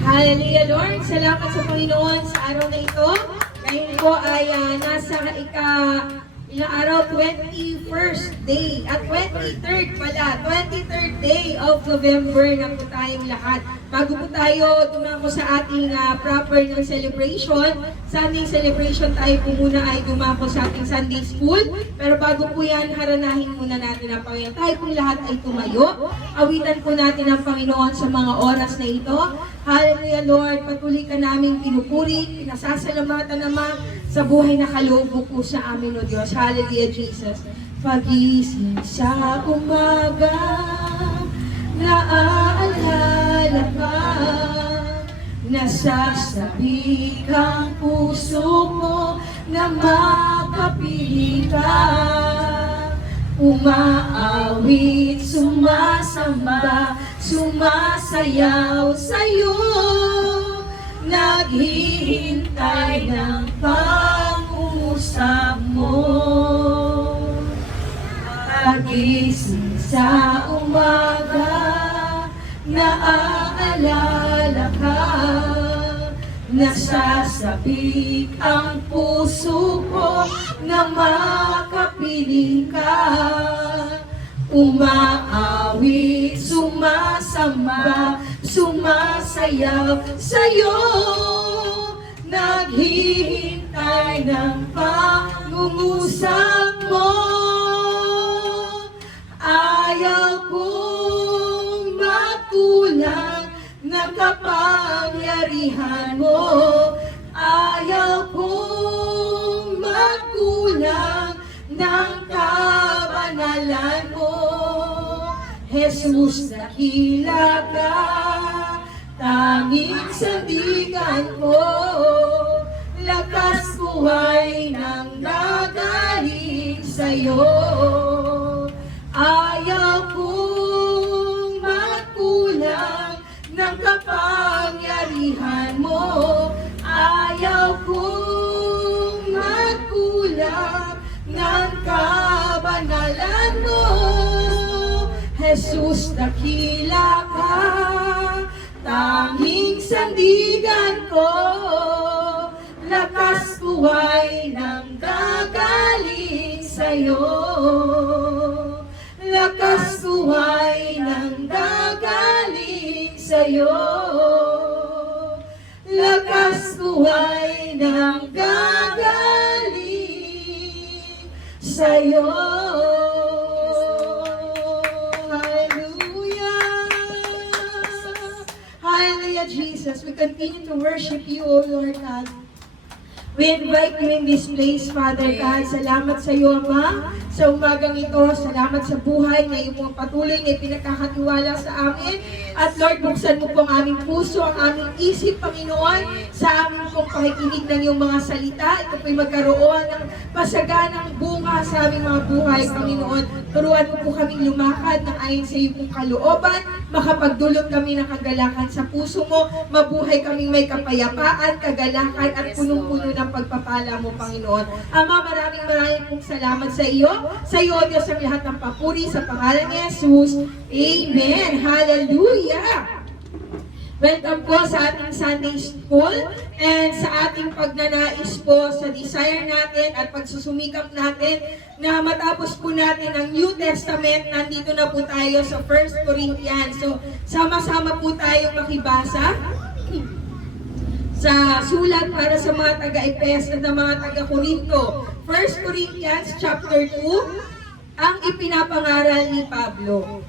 Hallelujah, Lord. Salamat sa Panginoon sa araw na ito. Ngayon po ay nasa ilang araw, 21st day, at 23rd pala, 23rd day of November na po tayong lahat. Bago po tayo dumako sa ating proper ng celebration, Sunday celebration, tayo po muna ay dumako sa ating Sunday school. Pero bago po yan, haranahin muna natin ang Panginoon. Tayo po lahat ay tumayo. Awitan po natin ang Panginoon sa mga oras na ito. Hallelujah, Lord. Patuloy ka namin pinupuri, pinasasalamatan naman sa buhay na kaloob po sa amin, O Diyos. Hallelujah, Jesus. Pagising sa umaga, naaalala ka, nasasabik ang puso mo na makapili ka. Umaawit, sumasamba, sumasayaw sa'yo, naghihintay ng pangungusap mo. Pagising sa umaga, naaalala ka, nasasabik ang puso ko na makapiling ka. Umaawit, sumasamba, sumasayaw sa'yo, naghihintay ng pangungusap mo. Ayaw kong magkulang ng kapangyarihan mo. Ayaw kong magkulang ng kabanalan mo. Jesus, dakila ka, tanging sandigan ko, lakas buhay nang gagaling sa'yo. Ayaw kong magkulang ng kapangyarihan mo. Ayaw kong magkulang ng kabanalan mo. Jesus, dakila ka, tanging sandigan ko, lakas buhay nang gagaling sa'yo. Lakas buhay nang gagaling sa'yo. Lakas buhay nang gagaling sa'yo. Hallelujah! Hallelujah, Jesus. We continue to worship you, O Lord God. We invite you in this place, Father God. Salamat sa iyo, Ama, sa umagang ito. Salamat sa buhay na iyong mga patuloy na ipinagkakatiwala sa amin. At Lord, buksan mo po ang aming puso, ang aming isip, Panginoon, sa aming pong pakikinig ng iyong mga salita. Ito po'y magkaroon ng masaganang bunga sa aming mga buhay, Panginoon. Turuan mo po kami lumakad na ayon sa iyong pong kalooban. Makapagdulot kami ng kagalakan sa puso mo. Mabuhay kaming may kapayapaan, kagalakan at punong-puno ng pagpapala mo, Panginoon. Ama, maraming pong salamat sa iyo. Sa iyo, Diyos, ang lahat ng papuri sa pangalan ni Jesus. Amen. Hallelujah. Welcome po sa ating Sunday School and sa ating pagnanais po sa desire natin at pagsusumikap natin na matapos po natin ang New Testament. Nandito na po tayo sa 1 Corinthians. So, sama-sama po tayong makibasa sa sulat para sa mga taga-Epes at mga taga-Korinto. 1 Corinthians chapter 2, ang ipinapangaral ni Pablo.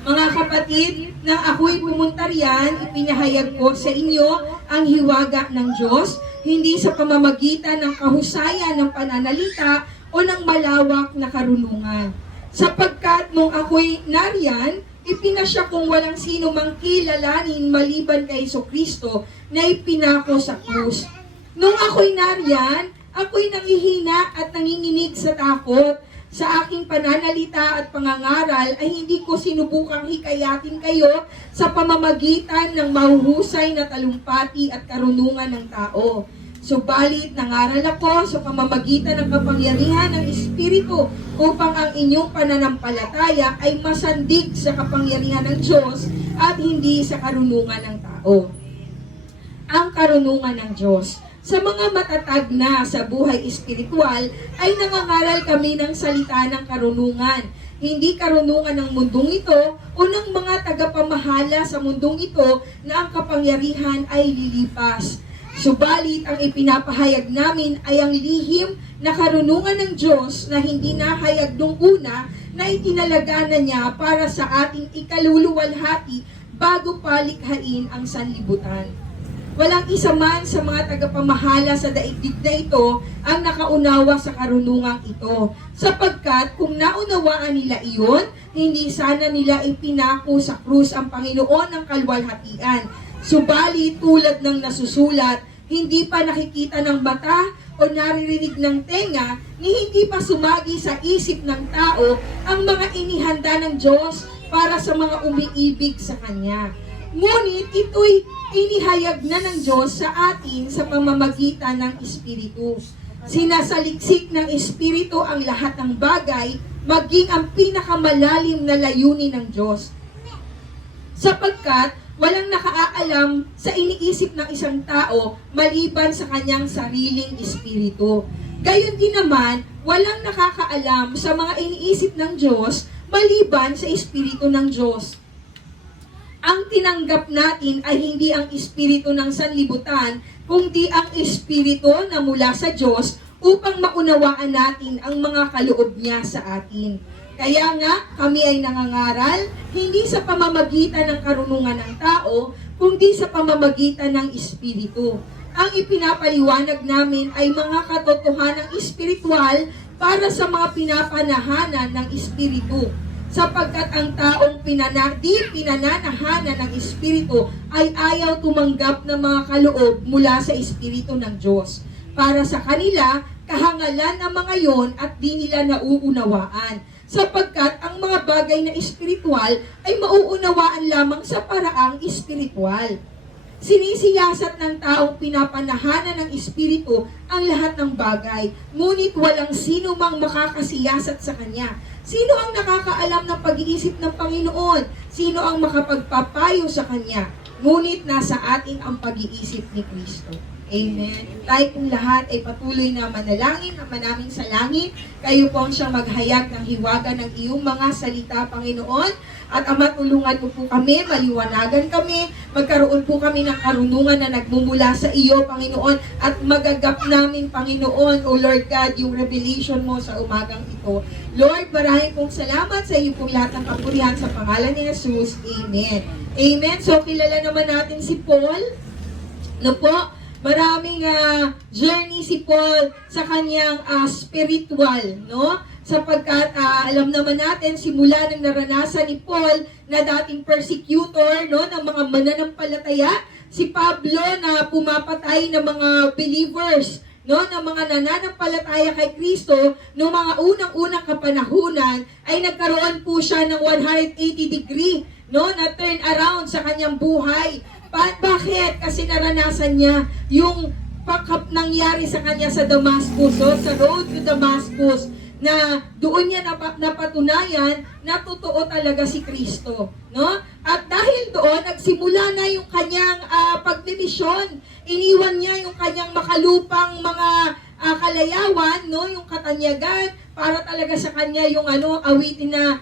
Mga kapatid, nang ako'y pumunta riyan, ipinahayag ko sa inyo ang hiwaga ng Diyos, hindi sa pamamagitan ng kahusayan ng pananalita o ng malawak na karunungan. Sapagkat nung ako'y nariyan, ipinasya kong walang sino mang kilalanin maliban kay Jesucristo na ipinako sa krus. Nung ako'y nariyan, ako'y nangihina at nanginginig sa takot. Sa aking pananalita at pangangaral ay hindi ko sinubukang hikayatin kayo sa pamamagitan ng mahuhusay na talumpati at karunungan ng tao. Subalit nangaral ako sa pamamagitan ng kapangyarihan ng Espiritu upang ang inyong pananampalataya ay masandig sa kapangyarihan ng Diyos at hindi sa karunungan ng tao. ang karunungan ng Diyos. Sa mga matatag na sa buhay espiritual, ay nangangaral kami ng salita ng karunungan. Hindi karunungan ng mundong ito o ng mga tagapamahala sa mundong ito na ang kapangyarihan ay lilipas. Subalit, ang ipinapahayag namin ay ang lihim na karunungan ng Diyos na hindi nahayag nung una na itinalaga na niya para sa ating ikaluluwalhati bago palikhain ang sanlibutan. Walang isa man sa mga tagapamahala sa daigdig na ito ang nakaunawa sa karunungang ito. Sapagkat kung naunawaan nila iyon, hindi sana nila ipinako sa krus ang Panginoon ng kalwalhatian. Subalit tulad ng nasusulat, hindi pa nakikita ng mata o naririnig ng tenga, ni hindi pa sumagi sa isip ng tao ang mga inihanda ng Diyos para sa mga umiibig sa Kanya. Ngunit ito'y inihayag na ng Diyos sa atin sa pamamagitan ng Espiritu. Sinasaliksik ng Espiritu ang lahat ng bagay, maging ang pinakamalalim na layunin ng Diyos. Sapagkat walang nakaalam sa iniisip ng isang tao maliban sa kanyang sariling espiritu. Gayon din naman, walang nakakaalam sa mga iniisip ng Diyos maliban sa espiritu ng Diyos. Ang tinanggap natin ay hindi ang espiritu ng sanlibutan, kundi ang espiritu na mula sa Diyos upang maunawaan natin ang mga kaloob niya sa atin. Kaya nga, kami ay nangangaral, hindi sa pamamagitan ng karunungan ng tao, kundi sa pamamagitan ng Espiritu. Ang ipinapaliwanag namin ay mga katotohanang espiritual para sa mga pinapanahanan ng Espiritu. Sapagkat ang taong di pinananahanan ng Espiritu ay ayaw tumanggap ng mga kaloob mula sa Espiritu ng Diyos. Para sa kanila, kahangalan ang mga yon at di nila nauunawaan. Sapagkat ang mga bagay na espiritual ay mauunawaan lamang sa paraang espiritual. Sinisiyasat ng taong pinapanahanan ng Espiritu ang lahat ng bagay, ngunit walang sino mang makakasiyasat sa Kanya. Sino ang nakakaalam ng pag-iisip ng Panginoon? Sino ang makapagpapayo sa Kanya? Ngunit nasa atin ang pag-iisip ni Kristo. Amen. Tayo pong lahat ay patuloy na manalangin, Ama namin sa langit. Kayo po ang siyang maghayag ng hiwaga ng iyong mga salita, Panginoon. At Ama, tulungan mo po kami, maliwanagan kami, magkaroon po kami ng karunungan na nagmumula sa iyo, Panginoon. At magagap namin, Panginoon, O Lord God, yung revelation mo sa umagang ito. Lord, maraming pong salamat sa iyo pong lahat ng kapurihan sa pangalan ni Jesus. Amen. Amen. So, kilala naman natin si Paul. No po? Maraming journey si Paul sa kanyang spiritual, no? Sapagkat alam naman natin, simula nang naranasan ni Paul na dating persecutor, no, ng mga mananampalataya, si Pablo na pumapatay ng mga believers, no, ng mga nananampalataya kay Kristo, noong mga unang-unang kapanahunan, ay nagkaroon po siya ng 180 degree, no, na turn around sa kanyang buhay. Bakit? Kasi naranasan niya yung nangyari sa kanya sa Damascus, sa road to Damascus, na doon niya napatunayan na totoo talaga si Kristo, no? At dahil doon, nagsimula na yung kanyang pagdimisyon. Iniwan niya yung kanyang makalupang mga kalayawan, no? Yung katanyagan, para talaga sa kanya yung awitin na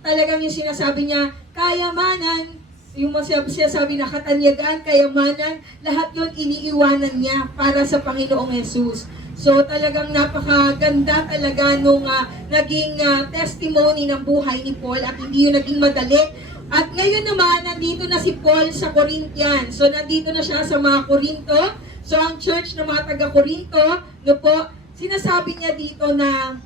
talagang yung sinasabi niya, kayamanan, yung sinasabi na katanyagan, kayamanan, lahat yon iniiwanan niya para sa Panginoong Jesus. So talagang napakaganda talaga nung naging testimony ng buhay ni Paul at hindi yun naging madali. At ngayon naman, nandito na si Paul sa Corinthian. So nandito na siya sa mga Corinto. So ang church ng mga taga-Corinto, no po, sinasabi niya dito na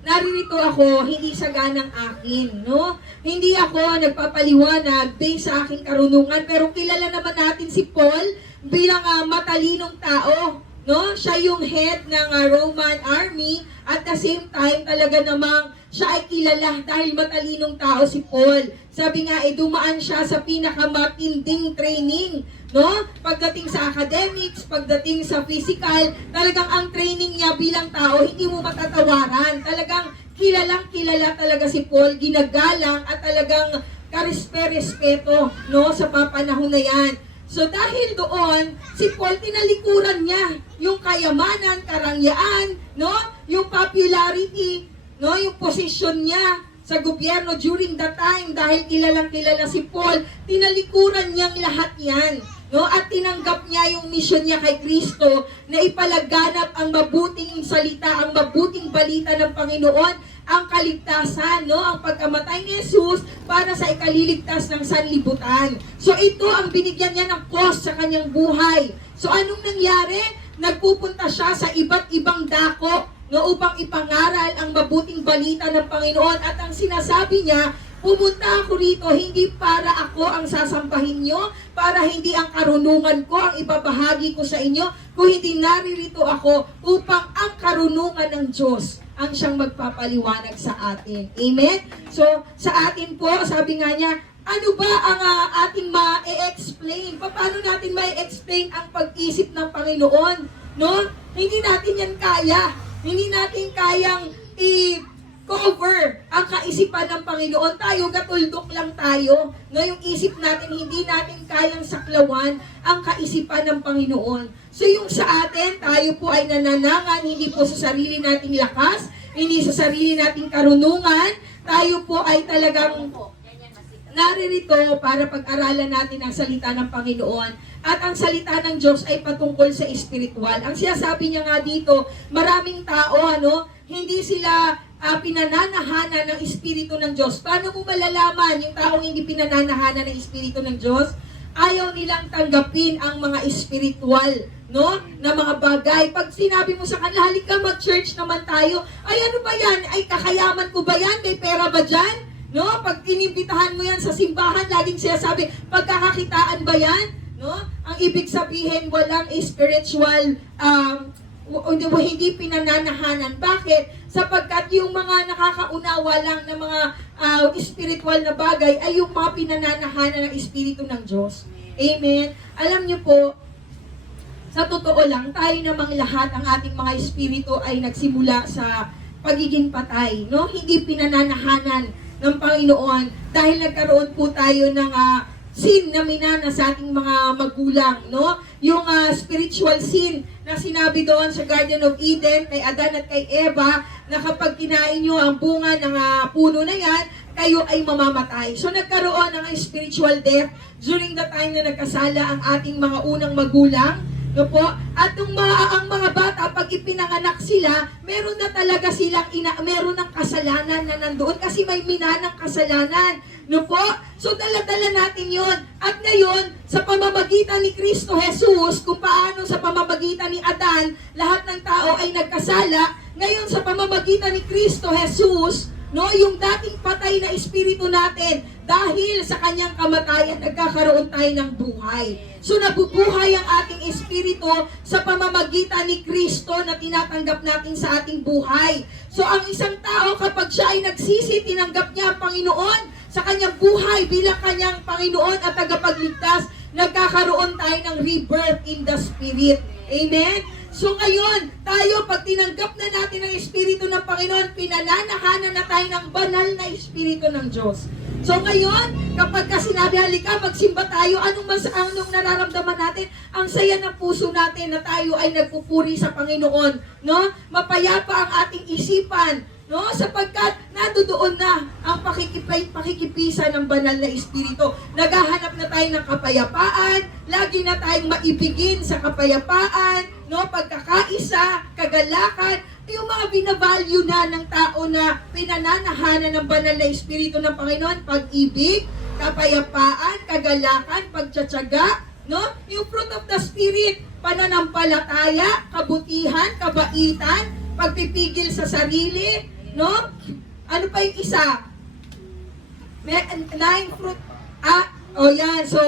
naririto ako, hindi sa ganang akin, no? Hindi ako nagpapaliwanag based sa aking karunungan, pero kilala naman natin si Paul bilang matalinong tao, no? Siya yung head ng Roman army, at the same time talaga namang siya ay kilala dahil matalinong tao si Paul. Sabi nga, dumaan siya sa pinakamatinding training, no? Pagdating sa academics, pagdating sa physical, talagang ang training niya bilang tao, hindi mo matatawaran. Talagang kilalang kilala talaga si Paul, ginagalang at talagang karespeto, no, sa papanahon na yan. So dahil doon, si Paul tinalikuran niya yung kayamanan, karangyaan, no? Yung popularity, no? Yung posisyon niya sa gobyerno during that time, dahil kilalang kilala si Paul, tinalikuran niyang lahat yan. No? At tinanggap niya yung mission niya kay Kristo na ipalaganap ang mabuting salita, ang mabuting balita ng Panginoon, ang kaligtasan, no? Ang pagkamatay ni Jesus para sa ikaliligtas ng sanlibutan. So ito ang binigyan niya ng cost sa kanyang buhay. So anong nangyari? Nagpupunta siya sa iba't ibang dako, no, upang ipangaral ang mabuting balita ng Panginoon. At ang sinasabi niya, pumunta ako rito hindi para ako ang sasampahin nyo, para hindi ang karunungan ko ang ibabahagi ko sa inyo, kung hindi naririto ako upang ang karunungan ng Diyos ang siyang magpapaliwanag sa atin. Amen? So, sa atin po, sabi nga niya, ano ba ang ating ma-explain? Paano natin ma-explain ang pag-isip ng Panginoon? No? Hindi natin yan kaya. Hindi natin kayang i-cover ang kaisipan ng Panginoon. Tayo, gatuldok lang tayo. No? Yung isip natin, hindi natin kayang saklawan ang kaisipan ng Panginoon. So yung sa atin, tayo po ay nananangan, hindi po sa sarili nating lakas, hindi sa sarili nating karunungan. Tayo po ay talagang naririto para pag-aralan natin ang salita ng Panginoon. At ang salita ng Diyos ay patungkol sa espiritual. Ang sinasabi niya nga dito, maraming tao, hindi sila pinananahanan ng Espiritu ng Diyos. Paano mo malalaman yung taong hindi pinananahanan ng Espiritu ng Diyos? Ayaw nilang tanggapin ang mga espiritual, no? Na mga bagay. Pag sinabi mo sa kanila, halika mag-church naman tayo. Ay, ano ba yan? Ay, kakayaman ko ba yan? May pera ba dyan? No? Pag inibitahan mo yan sa simbahan, laging sinasabi, pagkakakitaan ba yan? No? Ang ibig sabihin, walang spiritual, hindi pinananahanan. Bakit? Sapagkat yung mga nakakaunawa lang ng mga spiritual na bagay ay yung mga pinananahanan ng Espiritu ng Diyos. Amen? Alam niyo po, sa totoo lang, tayo namang lahat, ang ating mga espiritu ay nagsimula sa pagiging patay. No? Hindi pinananahanan ng Panginoon dahil nagkaroon po tayo ng sin na minana sa ating mga magulang, no? Yung spiritual sin na sinabi doon sa Garden of Eden kay Adan at kay Eva na kapag kinain nyo ang bunga ng puno na yan, kayo ay mamamatay. So nagkaroon ng spiritual death during the time na nagkasala ang ating mga unang magulang. No po? At ang mga bata, pag ipinanganak sila, meron na talaga silang meron ng kasalanan na nandoon kasi may minanang kasalanan. No po? So dala-dala natin yon. At ngayon, sa pamamagitan ni Kristo Jesus, kung paano sa pamamagitan ni Adan, lahat ng tao ay nagkasala, ngayon sa pamamagitan ni Kristo Jesus, no, yung dating patay na espiritu natin, dahil sa kanyang kamatayan, nagkakaroon tayo ng buhay. So nabubuhay ang ating espiritu sa pamamagitan ni Kristo na tinatanggap natin sa ating buhay. So ang isang tao, kapag siya ay nagsisi, tinanggap niya ang Panginoon sa kanyang buhay bilang kanyang Panginoon at tagapagligtas, nagkakaroon tayo ng rebirth in the Spirit. Amen? So ngayon, tayo pag tinanggap na natin ang Espiritu ng Panginoon, pinananahanan na tayo ng banal na Espiritu ng Diyos. So ngayon, kapag sinabi, halika, magsimba tayo, anong nararamdaman natin? Ang saya ng puso natin na tayo ay nagpupuri sa Panginoon. No? Mapayapa ang ating isipan. No? Sapagkat nadudoon na ang pakikipisa ng banal na Espiritu. Naghahanap na tayo ng kapayapaan, lagi na tayong maibigin sa kapayapaan, no? Pagkakaisa, kagalakan, yung mga binavalue na ng tao na pinananahanan ng banal na Espiritu ng Panginoon, pag-ibig, kapayapaan, kagalakan, pagtsatsaga, no? Yung fruit of the Spirit, pananampalataya, kabutihan, kabaitan, pagpipigil sa sarili, no? Ano pa yung isa? Nine fruit. Yan. So,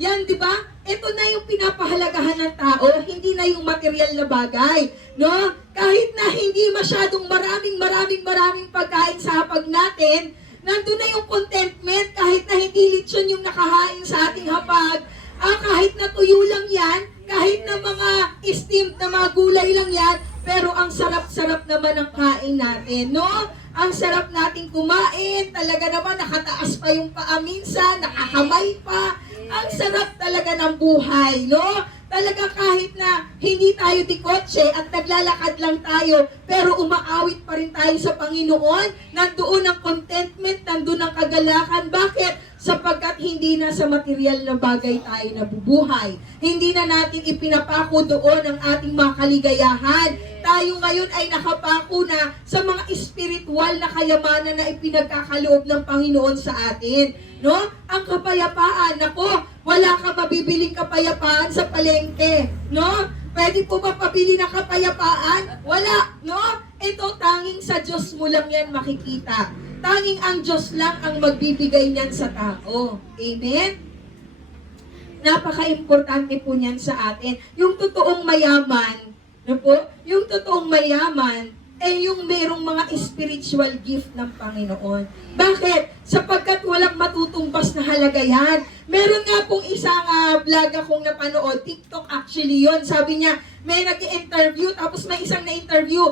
yan, di ba? Ito na yung pinapahalagahan ng tao, hindi na yung material na bagay, no? Kahit na hindi masyadong maraming pagkain sa hapag natin, nandun na yung contentment, kahit na hindi lechon yung nakahain sa ating hapag, kahit na tuyo lang yan, kahit na mga steamed na mga gulay lang yan, pero ang sarap-sarap naman ang kain natin, no? Ang sarap nating kumain, talaga naman nakataas pa yung paa minsan, nakakamay pa. Ang sarap talaga ng buhay, no? Talaga kahit na hindi tayo di kotse at naglalakad lang tayo, pero umaawit pa rin tayo sa Panginoon, nandoon ang contentment, nandoon ang kagalakan. Bakit? Sapagkat hindi na sa material na bagay tayo nabubuhay. Hindi na natin ipinapako doon ang ating mga kaligayahan. Tayo ngayon ay nakapako na sa mga espiritual na kayamanan na ipinagkakaloob ng Panginoon sa atin. No? Ang kapayapaan, nako, wala ka mabibiling kapayapaan sa palengke. No? Pwede po ba pabili ng kapayapaan? Wala. No? Ito, tanging sa Diyos mo lang yan makikita. Tanging ang Diyos lang ang magbibigay niyan sa tao. Amen? Napaka-importante po niyan sa atin. Yung totoong mayaman, no po? Yung totoong mayaman, yung merong mga spiritual gift ng Panginoon. Bakit? Sapagkat walang matutumbas na halaga yan. Meron nga pong isang vlog akong napanood, TikTok actually yon. Sabi niya, may nag-interview, tapos may isang na-interview,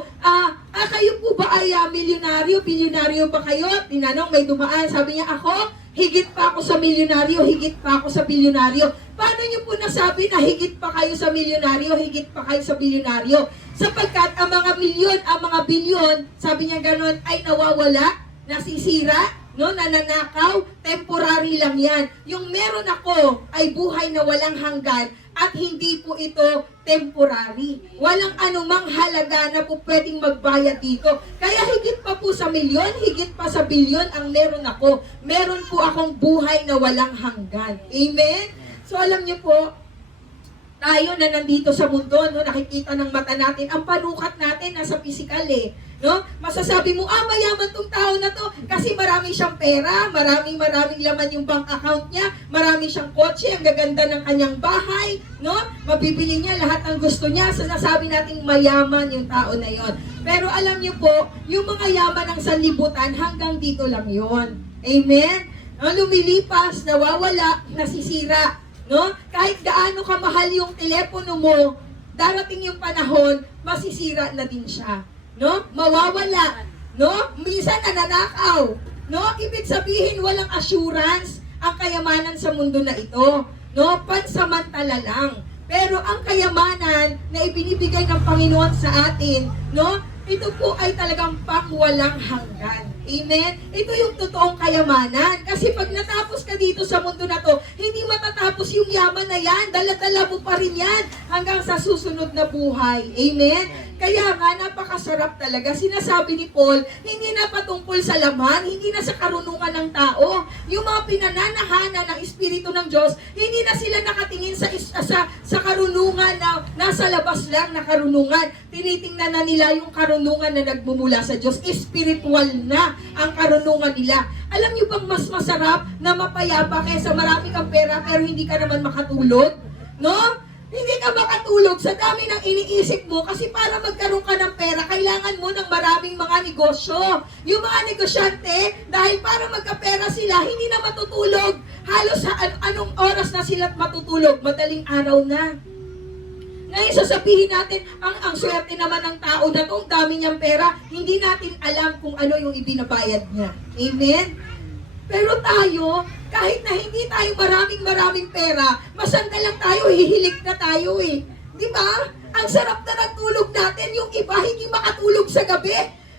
kayo po ba ay milyonaryo? Bilyonaryo ba kayo? Tinanong, may dumaan. Sabi niya, ako, higit pa ako sa milyonaryo, higit pa ako sa bilyonaryo. Paano niyo po nasabi na higit pa kayo sa milyonaryo, higit pa kayo sa bilyonaryo? Sapagkat ang mga milyon, ang mga bilyon, sabi niya gano'n, ay nawawala, nasisira, no, nananakaw, temporary lang yan. Yung meron ako ay buhay na walang hanggan at hindi po ito temporary. Walang anumang halaga na po pwedeng magbayad dito. Kaya higit pa po sa milyon, higit pa sa bilyon ang meron ako. Meron po akong buhay na walang hanggan. Amen? So alam niyo po, tayo na nandito sa mundo, no, nakikita ng mata natin, ang panukat natin nasa physical no? Masasabi mo, mayaman tong tao na to kasi marami siyang pera, maraming laman yung bank account niya, marami siyang kotse, ang gaganda ng kanyang bahay, no? Mabibili niya lahat ng gusto niya, sinasabi nating mayaman yung tao na yon. Pero alam niyo po, yung mga yaman ng sanlibutan, hanggang dito lang yon. Amen? No, lumilipas, nawawala, nasisira. No? Kahit gaano kamahal yung telepono mo, darating yung panahon, masisira na din siya. No? Mawawala. No? Minsan nananakaw. No? Ibig sabihin, walang assurance ang kayamanan sa mundo na ito. No? Pansamantala lang. Pero ang kayamanan na ibinibigay ng Panginoon sa atin, no? Ito po ay talagang pangwalang hanggan. Amen? Ito yung totoong kayamanan. Kasi pag natapos ka dito sa mundo na to, hindi matatapos yung yaman na yan. Dala-dala mo pa rin yan hanggang sa susunod na buhay. Amen? Kaya nga, napakasarap talaga. Sinasabi ni Paul, hindi na patungkol sa laman, hindi na sa karunungan ng tao. Yung mga pinananahana ng Espiritu ng Diyos, hindi na sila nakatingin sa karunungan na nasa labas lang na karunungan. Tinitingnan na nila yung karunungan na nagmumula sa Diyos. Spiritual na ang karunungan nila. Alam niyo bang mas masarap na mapayapa kaysa marami kang pera pero hindi ka naman makatulog? No? Hindi ka makatulog sa dami ng iniisip mo kasi para magkaroon ka ng pera, kailangan mo ng maraming mga negosyo. Yung mga negosyante, dahil para magkapera sila, hindi na matutulog. Halos sa anong oras na sila matutulog? Madaling araw na. Ngayon sasabihin natin, ang swerte naman ng tao na to, ang dami niyang pera, hindi natin alam kung ano yung ibinabayad niya. Amen? Pero tayo, kahit na hindi tayo maraming pera, masanda lang tayo, hihilig na tayo Di ba? Ang sarap na nagtulog natin, yung iba hindi makatulog sa gabi.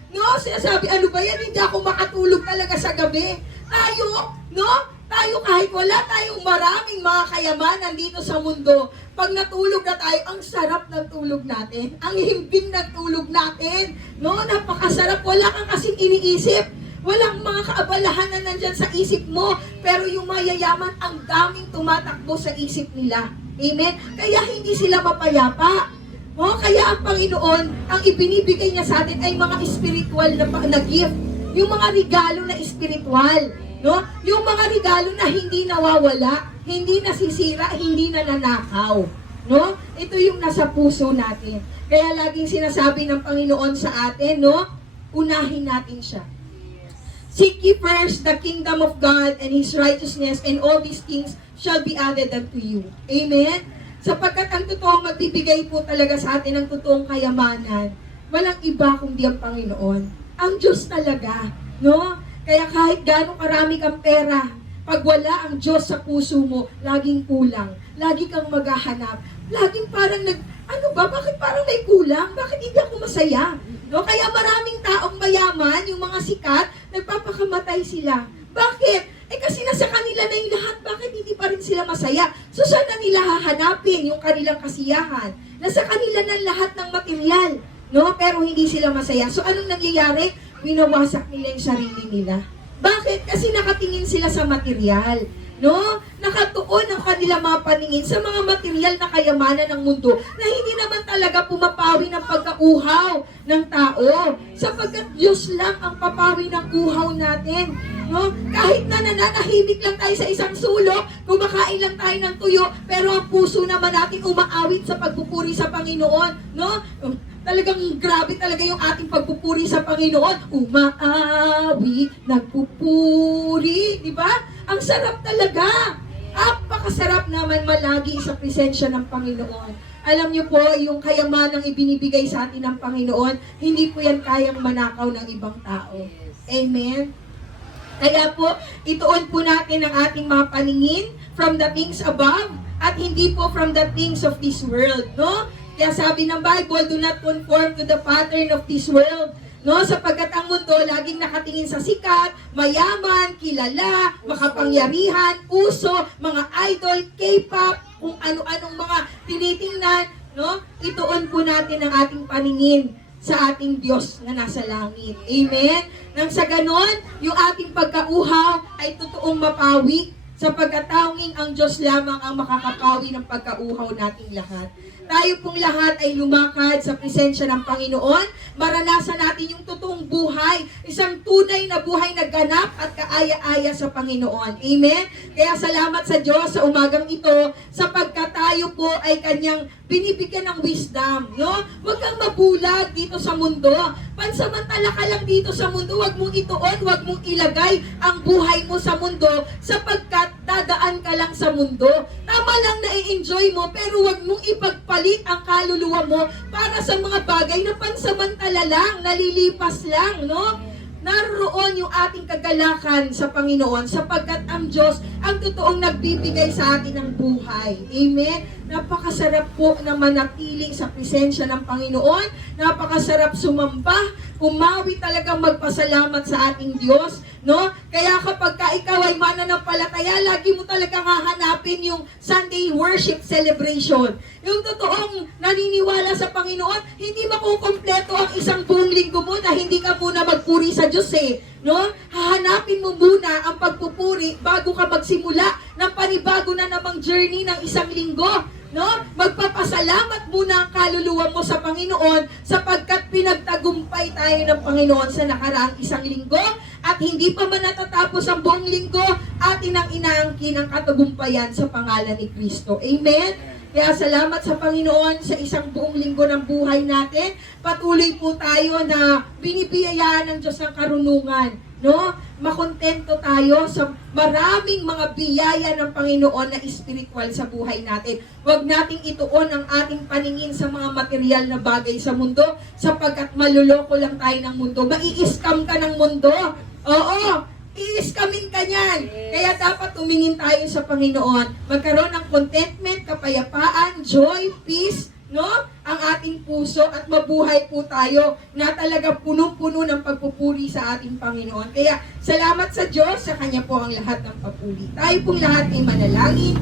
No? Sinasabi, ano ba yan? Hindi ako makatulog talaga sa gabi. Tayo, no? Tayo kahit wala tayong maraming mga kayamanan dito sa mundo, pag natulog na tayo, ang sarap ng tulog natin. Ang himbing ng tulog natin. No? Napakasarap. Wala kang kasing iniisip. Walang mga kaabalahan na nandyan sa isip mo, pero yung mayayaman, ang daming tumatakbo sa isip nila. Amen? Kaya hindi sila mapayapa. No? Kaya ang Panginoon, ang ibinibigay niya sa atin ay mga spiritual na gift. Yung mga regalo na spiritual. No? Yung mga regalo na hindi nawawala, hindi nasisira, hindi nananakaw. No? Ito yung nasa puso natin. Kaya laging sinasabi ng Panginoon sa atin, no? Unahin natin siya. Seek ye first the kingdom of God and His righteousness, and all these things shall be added unto you. Amen? Sapagkat ang totoong magbibigay po talaga sa atin ng totoong kayamanan, walang iba kundi ang Panginoon. Ang Diyos talaga. No? Kaya kahit gano'ng karami kang pera, Pag wala ang Diyos sa puso mo, laging kulang. Lagi kang maghahanap. Laging parang ano ba? Bakit parang may kulang? Bakit hindi ako masaya? No? Kaya maraming taong mayaman, yung mga sikat, nagpapakamatay sila. Bakit? Kasi nasa kanila na yung lahat, bakit hindi pa rin sila masaya? So saan na nila hahanapin yung kanilang kasiyahan? Nasa kanila na lahat ng material, no? Pero hindi sila masaya. So anong nangyayari? Winawasak nila yung sarili nila. Bakit? Kasi nakatingin sila sa material, no? Nakatuon ang kanilang mga paningin sa mga material na kayamanan ng mundo na hindi naman talaga pumapawi ng pagkauhaw ng tao. Sapagkat Diyos lang ang papawi ng uhaw natin. No? Kahit na nananahimik lang tayo sa isang sulok, kumakain lang tayo ng tuyo, pero ang puso naman natin umaawit sa pagpupuri sa Panginoon. No? Talagang grabe talaga yung ating pagpupuri sa Panginoon. Umaawi, nagpupuri, di ba? Ang sarap talaga. Apakasarap naman malagi sa presensya ng Panginoon. Alam niyo po, yung kayamanang ibinibigay sa atin ng Panginoon, hindi po yan kayang manakaw ng ibang tao. Amen? Kaya po, ituon po natin ang ating mga paningin from the things above at hindi po from the things of this world, no? Kaya sabi ng Bible, do not conform to the pattern of this world, no? Sapagkat ang mundo laging nakatingin sa sikat, mayaman, kilala, makapangyarihan, uso, mga idol, K-pop, kung ano-anong mga tinitingnan, no? Ituon po natin ang ating paningin sa ating Diyos na nasa langit. Amen? Nang sa ganon, yung ating pagkauhaw ay totoong mapawi sapagkat tanging ang Diyos lamang ang makakapawi ng pagkauhaw nating lahat. Tayo pong lahat ay lumakad sa presensya ng Panginoon. Maranasan natin yung totoong buhay. Isang tunay na buhay na ganap at kaaya-aya sa Panginoon. Amen? Kaya salamat sa Diyos sa umagang ito sapagkat tayo po ay kanyang binibigyan ng wisdom. No? Huwag kang mabulag dito sa mundo. Pansamantala ka lang dito sa mundo. Huwag mong ituon, huwag mong ilagay ang buhay mo sa mundo sapagkat dadaan ka lang sa mundo. Tama lang na i-enjoy mo pero huwag mong ipagpalit ang kaluluwa mo para sa mga bagay na pansamantala lang, nalilipas lang, no? Naroon yung ating kagalakan sa Panginoon sapagkat ang Diyos ang totoong nagbibigay sa atin ng buhay. Amen? Napakasarap po na manatili sa presensya ng Panginoon. Napakasarap sumamba, umawi talagang magpasalamat sa ating Diyos. No? Kaya kapag ikaw ay mananampalataya, lagi mo talagang hahanapin yung Sunday worship celebration. Yung totoong naniniwala sa Panginoon, hindi makukumpleto ang isang buong linggo mo na hindi ka muna magpuri sa Diyos eh. No? Hahanapin mo muna ang pagpupuri bago ka magsimula ng panibago na namang journey ng isang linggo. No? Magpapasalamat muna ang kaluluwa mo sa Panginoon sapagkat pinagtagumpay tayo ng Panginoon sa nakaraang isang linggo at hindi pa man natatapos ang buong linggo atin ang inaangkin ang katagumpayan sa pangalan ni Kristo. Amen? Kaya salamat sa Panginoon sa isang buong linggo ng buhay natin. Patuloy po tayo na binibiyayaan ng Diyos ng karunungan. No? Makontento tayo sa maraming mga biyaya ng Panginoon na espiritual sa buhay natin. Huwag nating ituon ang ating paningin sa mga material na bagay sa mundo sapagkat maluloko lang tayo ng mundo. Mai-scam ka ng mundo. Oo, i-scamin ka niyan. Kaya dapat tumingin tayo sa Panginoon. Magkaroon ng contentment, kapayapaan, joy, peace, no? Ang ating puso at mabuhay po tayo na talaga punong-puno ng pagpupuri sa ating Panginoon. Kaya salamat sa Diyos, sa Kanya po ang lahat ng papuri. Tayo pong lahat ay manalangin.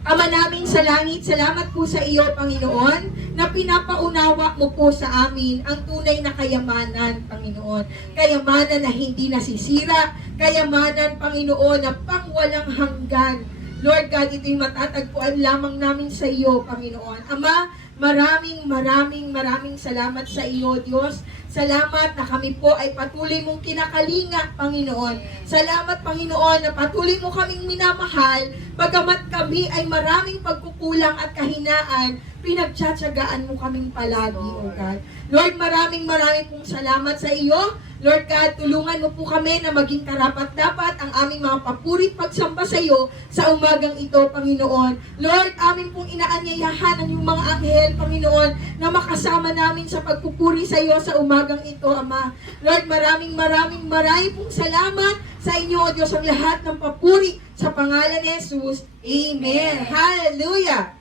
Ama namin sa langit, salamat po sa iyo, Panginoon, na pinapaunawa mo po sa amin ang tunay na kayamanan, Panginoon. Kayamanan na hindi nasisira, kayamanan, Panginoon, na pangwalang hanggan. Lord God, ito'y matatagpuan lamang namin sa iyo, Panginoon. Ama, maraming salamat sa iyo, Diyos. Salamat na kami po ay patuloy mong kinakalinga, Panginoon. Salamat, Panginoon, na patuloy mo kaming minamahal, bagamat kami ay maraming pagkukulang at kahinaan, pinagtsatsagaan mo kaming palagi, O God. Lord, maraming pong salamat sa iyo Lord God, tulungan mo po kami na maging karapat-dapat ang aming mga papurit pagsamba sa iyo sa umagang ito, Panginoon. Lord, amin pong inaanyayahan ang iyong mga anghel, Panginoon, na makasama namin sa pagpupuri sa iyo sa umagang ito, Ama. Lord, maraming pong salamat sa inyo, O Diyos, ang lahat ng papuri sa pangalan ni Jesus. Amen. Hallelujah!